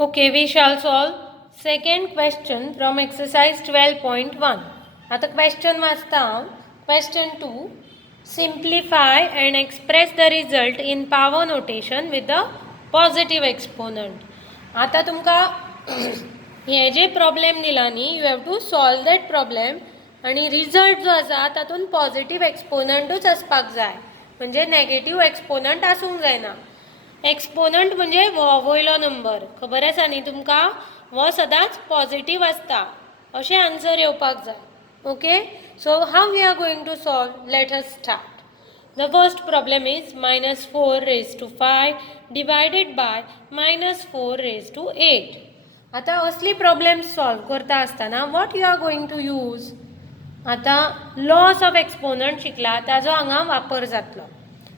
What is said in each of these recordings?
Okay, we shall solve second question from exercise 12.1. आता question वाचता हांव. Question 2. Simplify and express the result in power notation with the positive exponent. आता तुमका हे जे problem दिला न्ही, you have to solve that problem आणि रिजल्ट जो आसा तातून पॉझिटिव्ह एक्सपोनंटूच आसपाक जाय, म्हणजे नेगेटिव्ह एक्सपोनंट आसूंक जायना. एक्सपोनंट म्हणजे हो वयलो नंबर, खबर आसा न्ही तुमकां, हो सदांच पॉझिटिव्ह आसता, अशें आन्सर येवपाक जाय. Okay, so how we are going to solve, let us start. The first problem is minus 4 raised to 5 divided by minus 4 raised to 8. आता असली प्रॉब्लेम्स सॉल्व करता आसतना what you are going to use? आता laws of exponent शिकला ताजो हांगा वापर जातलो.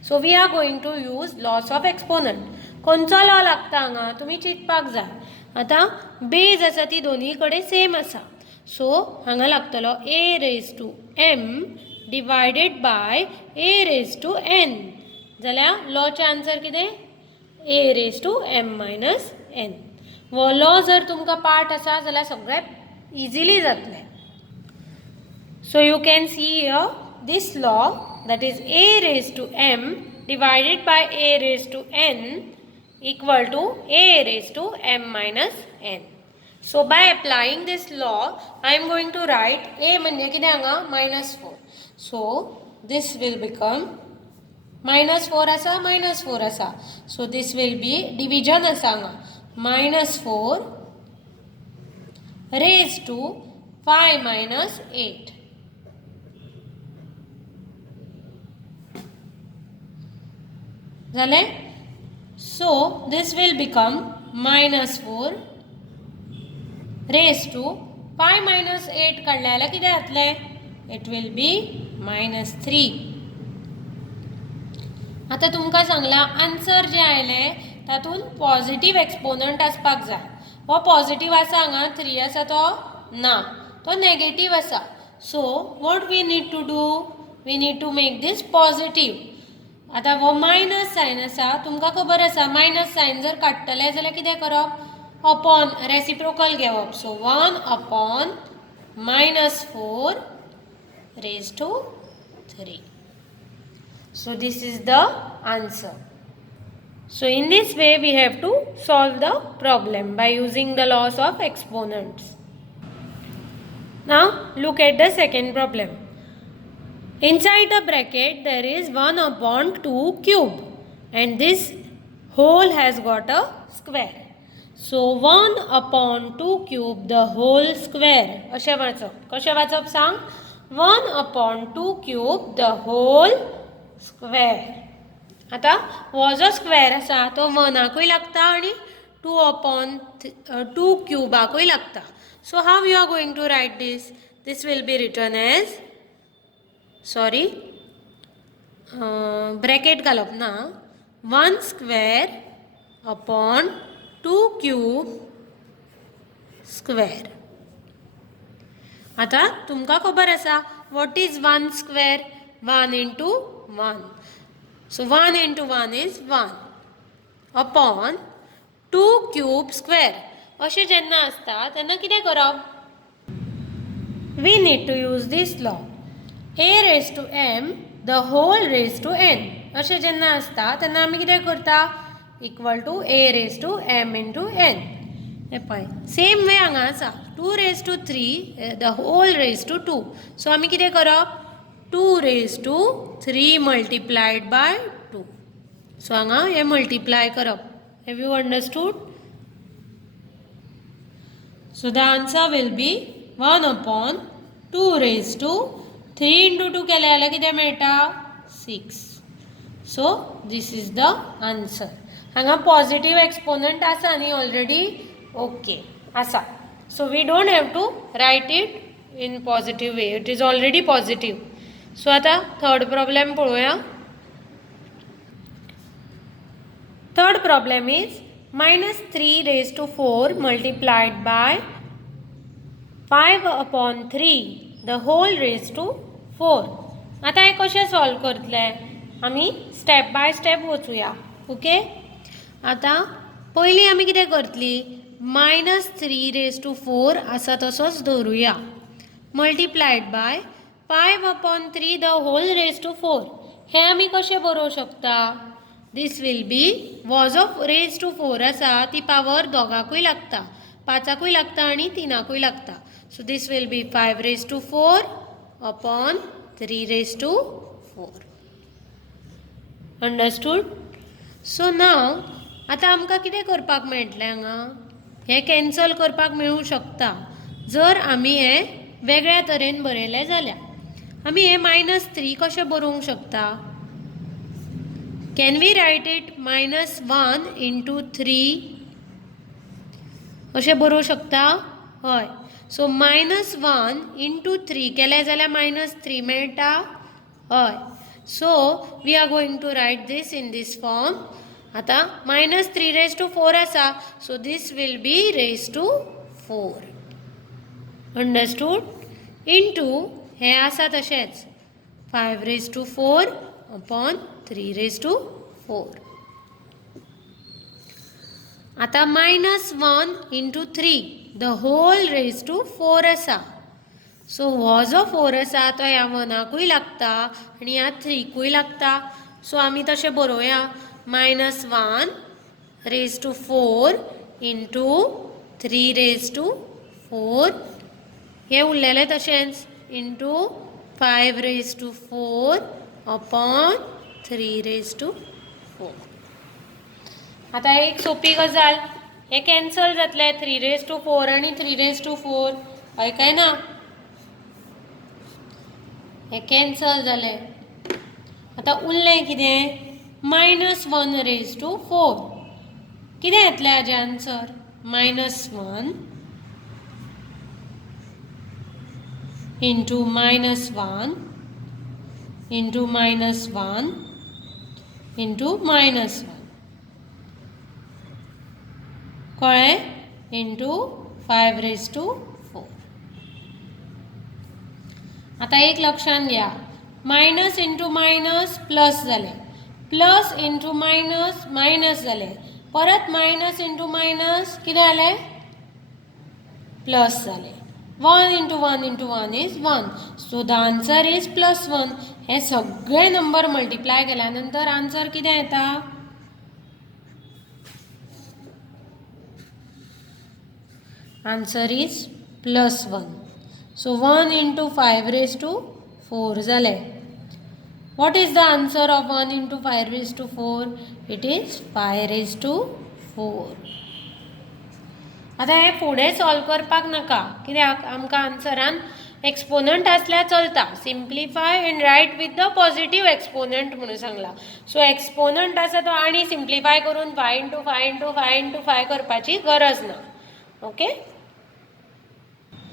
So we are going to use laws of exponent. खंयचो लॉ लागता हांगा तुमी चिंतपाक जाय. आता बेज आसा ती दोनी कडेन सेम आसा, सो हांगा लागतलो a raise to m divided by a raise to n. जाल्यार लॉचे आन्सर कितें? a raise to m minus n. हो लॉ जर तुमकां पार्ट आसा जाल्यार सगळें इजिली जातलें. So you can see here this law, that is a raised to m divided by a raised to n equal to a raised to m minus n. So by applying this law I am going to write a म्हणजे कितें हांगा minus 4. So this will become minus 4 आसा minus 4 आसा, so this will be division आसा हांगा minus 4 raised to 5 minus 8. झाले? So this will become minus 4 raised to 5 minus 8 काढले जाल्यार कितें जातलें? It will be minus 3. आता तुमकां सांगला आन्सर जे आयले तातून पॉझिटिव्ह एक्सपोनंट आसपाक जाय. हो पॉझिटिव्ह आसा हांगा 3 आसा तो ना, तो नेगेटिव्ह आसा. So what we need to do? We need to make this positive. आता हो मायनस सायन आसा, तुमकां खबर आसा मायनस सायन जर काडटले जाल्यार कितें करप? अपॉन रेसिप्रोकल घेवप. So 1 upon minus 4 raised to 3. So this is the answer. So in this way we have to solve the problem by using the laws of exponents. Now look at the second problem. Inside the bracket there is 1 upon 2 cube and this whole has got a square. So 1 upon 2 cube the whole square. अशें वाचप. कशें वाचप सांग? 1 upon 2 cube the whole square. आता हो जो square आसा तो 1 लागता आणि 2 upon 2 क्यूबाकूय लागता. So how you are going to write this? This will be written as bracket घालप ना, 1 स्क्वेअर अपॉन 2 क्यूब स्क्वेअर. आता तुमकां खबर आसा what is 1 square? 1 into 1. So 1 into 1 is 1 upon 2 cube square. अशें जेन्ना आसता तेन्ना कितें करप? We need to use this law. a raised to m the whole raised to n. अशें जेन्ना आसता तेन्ना आमी कितें करता? Equal to a raised to m into n. हे पळय सेम वे हांगा आसा 2 raised to 3 the whole raised to 2. So आमी कितें करप? 2 raised to 3 multiplied by 2. So हांगा हे मल्टिप्लाय करप. Have you understood? So the answer will be 1 upon 2 raised to 3 into 2 केले जाल्यार कितें मेळटा? 6. So this is the answer. हांगा पॉझिटिव्ह एक्सपोनंट आसा न्ही ऑलरेडी? ओके आसा. So we don't have to write it in positive way, it is already positive. So आता third problem पळोवया. Third problem is minus 3 raised to 4 multiplied by 5 upon 3 the whole raised to 4. आता हे कशें solve करतले? आमी step by step वचूया. Okay, आता पयलीं आमी कितें करतली -3⁻⁴ आसा तसोच दवरुया multiplied by 5/3 the whole raise to 4 हें आमी कशें बरोवंक शकता this will be was of raise to 4 आसा ती पावर दोगांकूय लागता 5कूय लागता आनी 3कूय लागता so this will be 5⁴ upon 3⁴ understood so now आतां आमकां कितें करपाक मेळटलें हांगा हें कॅन्सल करपाक मेळूं शकता जर आमी हें वेगळ्या तरेन बरयलें जाल्यार आमी हें -3 कशें बरोवंक शकता can we write it -1 into 3 अशें बरोवंक शकता हय सो -1 इंटू 3 केलें जाल्यार -3 मेळटा हय so we are going to write this in this form आतां -3⁴ आसा so this will be raise to 4 understood into हें आसा तशेंच 5⁴ अपॉन 3⁴ आतां -1 into 3 the whole raise to 4 आसा सो हो जो 4 आसा तो ह्या 1कूय लागता आनी ह्या 3कूय लागता सो आमी तशें बरोवया -1 रेज टू 4 इंटू 3⁴ हें उरलेलें तशेंच इंटू 5⁴ अपॉन 3⁴ आतां एक सोपी गजाल हें कॅन्सल जातलें 3⁴ आनी 3⁴ हय काय ना हें कॅन्सल जालें आतां उरलें कितें -1 रेज टू 4 कितें येतलें हाजें आन्सर -1 इंटू -1 इंटू -1 इंटू -1 कळ्ळें इंटू 5⁴ आतां एक लक्षांत घ्या मायनस इंटू मायनस प्लस जालें प्लस इंटू मायनस मायनस जालें परत मायनस इंटू मायनस कितें जालें प्लस जालें 1 into 1 into 1 is 1 so the answer is +1 हे सगळे नंबर मल्टिप्लाय केल्या नंतर आन्सर कितें येता आन्सर इज +1 सो 1 इंटू 5⁴ जालें what is the answer of 1 into 5⁴ it is 5⁴ आतां हें फुडें सॉल्व करपाक नाका कित्याक आमकां आन्सरान एक्सपोनंट आसल्यार चलता simplify and write with the positive exponent म्हणून सांगला सो एक्सपोनंट आसा तो आनी सिम्प्लिफाय करून 5 इंटू 5 इंटू 5 इंटू 5 करपाची गरज ना ओके